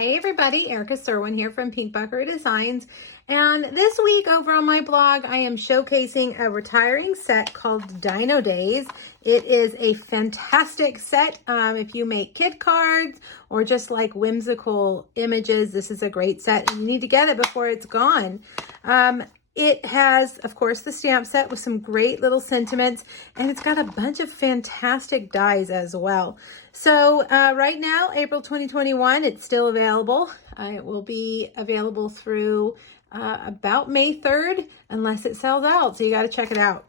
Hey everybody, Erica Serwin here from Pink Buckaroo Designs, and this week over on my blog I am showcasing a retiring set called Dino Days. It is a fantastic set if you make kid cards or just like whimsical images. This is a great set and you need to get it before it's gone. It has, of course, the stamp set with some great little sentiments, and it's got a bunch of fantastic dies as well. So right now, April 2021, it's still available. It will be available through about May 3rd, unless it sells out. So you got to check it out.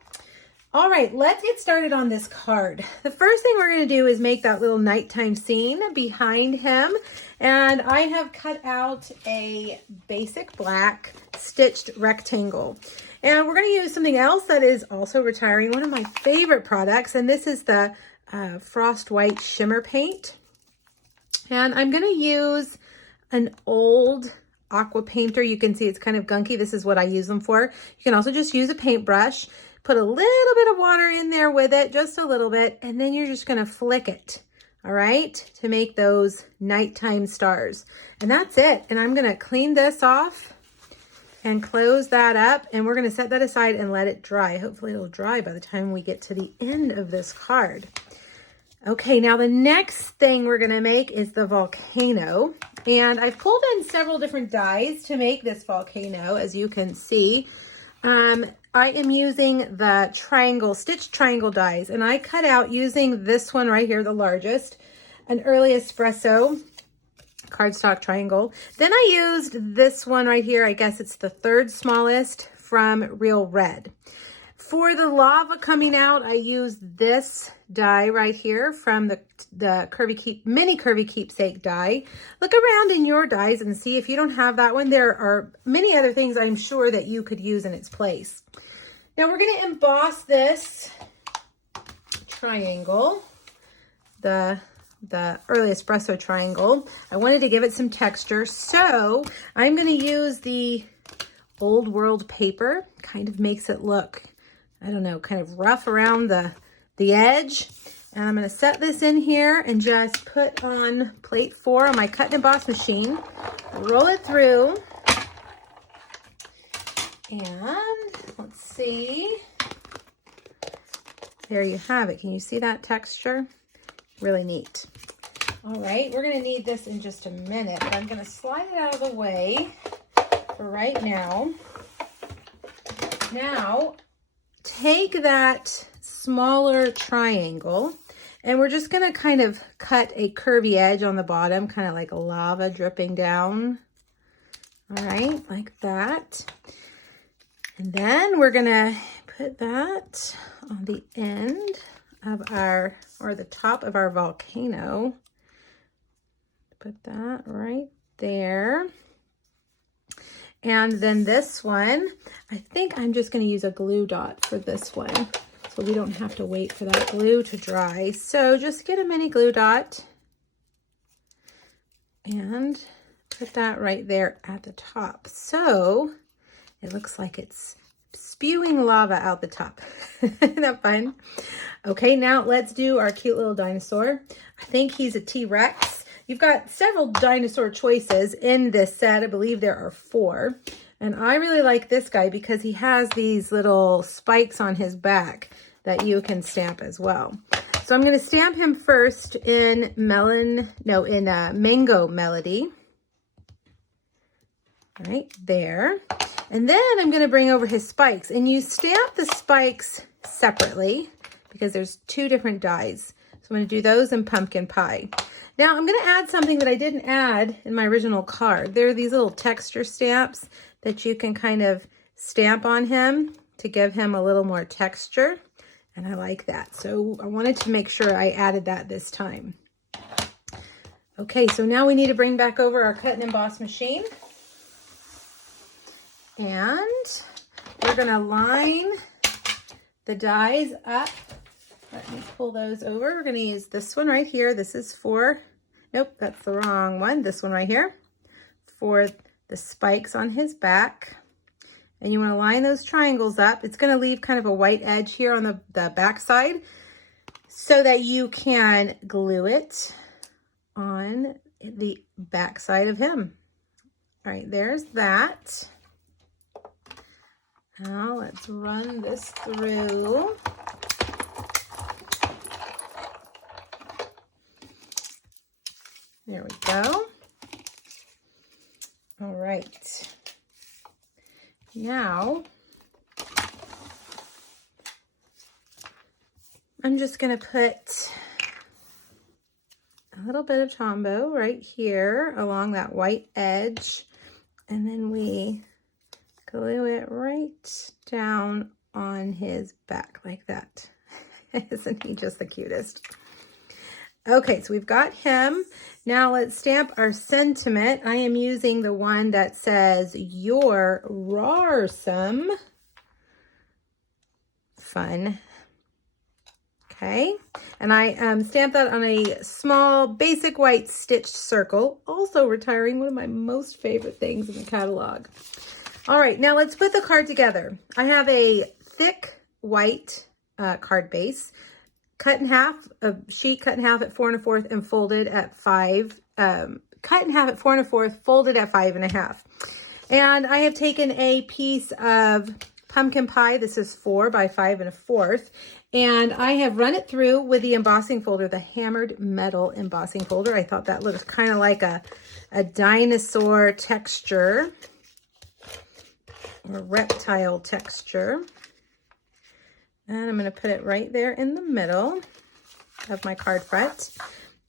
All right, let's get started on this card. The first thing we're going to do is make that little nighttime scene behind him. And I have cut out a basic black stitched rectangle. And we're going to use something else that is also retiring, one of my favorite products. And this is the Frost White Shimmer Paint. And I'm going to use an old aqua painter. You can see it's kind of gunky. This is what I use them for. You can also just use a paintbrush. Put a little bit of water in there with it, just a little bit, and then you're just gonna flick it, all right, to make those nighttime stars. And that's it. And I'm gonna clean this off and close that up, and we're gonna set that aside and let it dry. Hopefully it'll dry by the time we get to the end of this card. Okay, now the next thing we're gonna make is the volcano. And I've pulled in several different dies to make this volcano, as you can see. I am using the stitched triangle dies, and I cut out using this one right here, the largest, an early espresso cardstock triangle. Then I used this one right here. I guess it's the third smallest from Real Red. For the lava coming out, I used this die right here from the mini curvy keepsake die. Look around in your dies and see if you don't have that one. There are many other things I'm sure that you could use in its place. Now we're going to emboss this triangle, the early espresso triangle. I wanted to give it some texture, so I'm going to use the old world paper. Kind of makes it look, I don't know, kind of rough around the edge. And I'm going to set this in here and just put on plate 4 on my cut and emboss machine. Roll it through. And let's see. There you have it. Can you see that texture? Really neat. All right, we're going to need this in just a minute, but I'm going to slide it out of the way for right now. Now, take that smaller triangle, and we're just going to kind of cut a curvy edge on the bottom, kind of like lava dripping down. All right, like that. And then we're going to put that on the end of the top of our volcano. Put that right there. And then this one, I think I'm just going to use a glue dot for this one, so we don't have to wait for that glue to dry. So just get a mini glue dot and put that right there at the top. So it looks like it's spewing lava out the top. Isn't that fun? Okay, now let's do our cute little dinosaur. I think he's a T-Rex. You've got several dinosaur choices in this set. I believe there are 4. And I really like this guy because he has these little spikes on his back that you can stamp as well. So I'm going to stamp him first in Mango Melody. Right there. And then I'm going to bring over his spikes. And you stamp the spikes separately because there's 2 different dies. So I'm going to do those in Pumpkin Pie. Now I'm going to add something that I didn't add in my original card. There are these little texture stamps that you can kind of stamp on him to give him a little more texture. And I like that. So I wanted to make sure I added that this time. Okay, so now we need to bring back over our cut and emboss machine. And we're going to line the dies up. Let me pull those over. We're going to use this one right here. This is for, nope, that's the wrong one. This one right here for the spikes on his back. And you want to line those triangles up. It's going to leave kind of a white edge here on the back side so that you can glue it on the back side of him. All right, there's that. Now let's run this through. There we go. All right. Now, I'm just going to put a little bit of Tombow right here along that white edge, and then we glue it right down on his back like that. Isn't he just the cutest? Okay, so we've got him. Now let's stamp our sentiment. I am using the one that says, "You're rarsome." Fun. Okay, and I stamped that on a small basic white stitched circle, also retiring, one of my most favorite things in the catalog. All right, now let's put the card together. I have a thick white card base, cut in half, a sheet cut in half at 4 1/4 and folded at 5, cut in half at 4 1/4, folded at 5 1/2. And I have taken a piece of pumpkin pie. This is 4 by 5 1/4. And I have run it through with the embossing folder, the hammered metal embossing folder. I thought that looked kind of like a dinosaur texture or reptile texture. And I'm going to put it right there in the middle of my card front.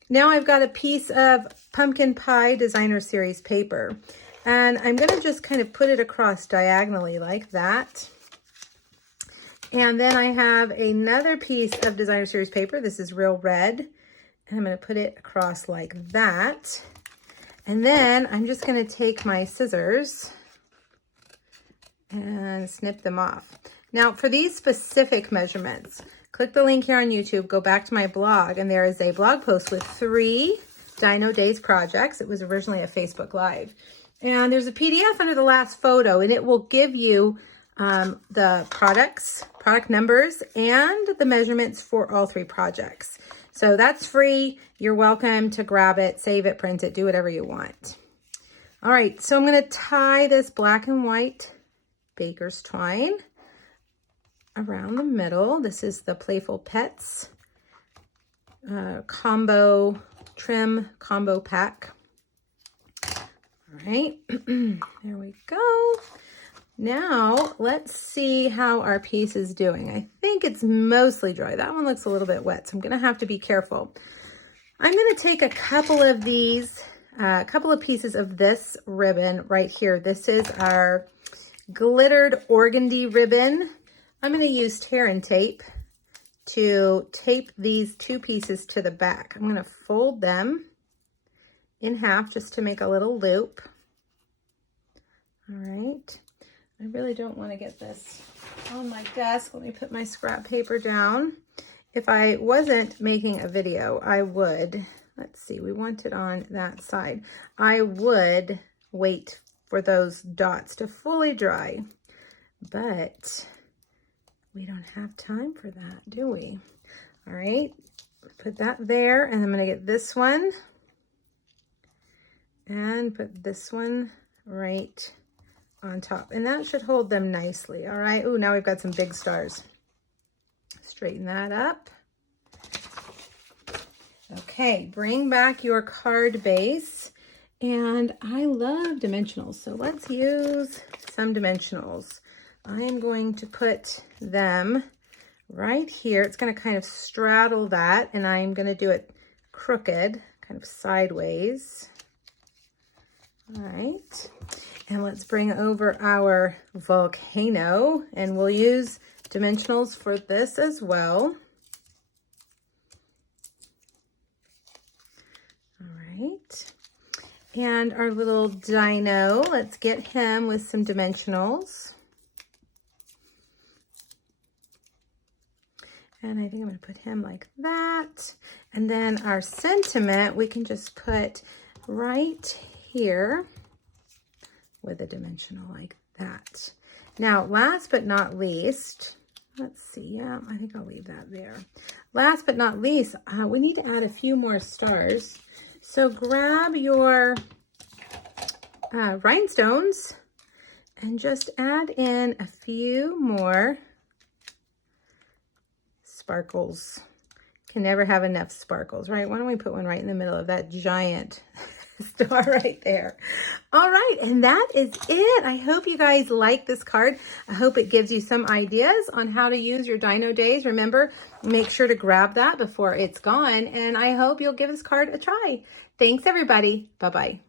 Now I've got a piece of pumpkin pie designer series paper. And I'm going to just kind of put it across diagonally like that. And then I have another piece of designer series paper. This is real red. And I'm going to put it across like that. And then I'm just going to take my scissors and snip them off. Now for these specific measurements, click the link here on YouTube, go back to my blog, and there is a blog post with 3 Dino Days projects. It was originally a Facebook Live. And there's a PDF under the last photo, and it will give you the product numbers, and the measurements for all 3 projects. So that's free. You're welcome to grab it, save it, print it, do whatever you want. All right, so I'm going to tie this black and white baker's twine around the middle. This is the Playful Pets combo trim combo pack. All right, there we go. Now let's see how our piece is doing. I think it's mostly dry. That one looks a little bit wet, so I'm going to have to be careful. I'm going to take a couple of these, a couple of pieces of this ribbon right here. This is our glittered organdy ribbon. I'm going to use tear and tape to tape these 2 pieces to the back. I'm going to fold them in half just to make a little loop. All right. I really don't want to get this on my desk. Let me put my scrap paper down. If I wasn't making a video, I would, let's see, we want it on that side. I would wait for those dots to fully dry, but we don't have time for that, do we? All right, put that there, and I'm going to get this one and put this one right on top, and that should hold them nicely. All right. Oh, now we've got some big stars. Straighten that up. Okay, bring back your card base, and I love dimensionals, so let's use some dimensionals. I am going to put them right here. It's going to kind of straddle that, and I'm going to do it crooked, kind of sideways. All right. And let's bring over our volcano, and we'll use dimensionals for this as well. All right. And our little dino, let's get him with some dimensionals. And I think I'm going to put him like that. And then our sentiment, we can just put right here with a dimensional like that. Now, last but not least, let's see, yeah, I think I'll leave that there. Last but not least, we need to add a few more stars. So grab your rhinestones and just add in a few more sparkles. Can never have enough sparkles, right? Why don't we put one right in the middle of that giant star right there? All right, and that is it. I hope you guys like this card. I hope it gives you some ideas on how to use your Dino Days. Remember, make sure to grab that before it's gone, and I hope you'll give this card a try. Thanks, everybody. Bye-bye.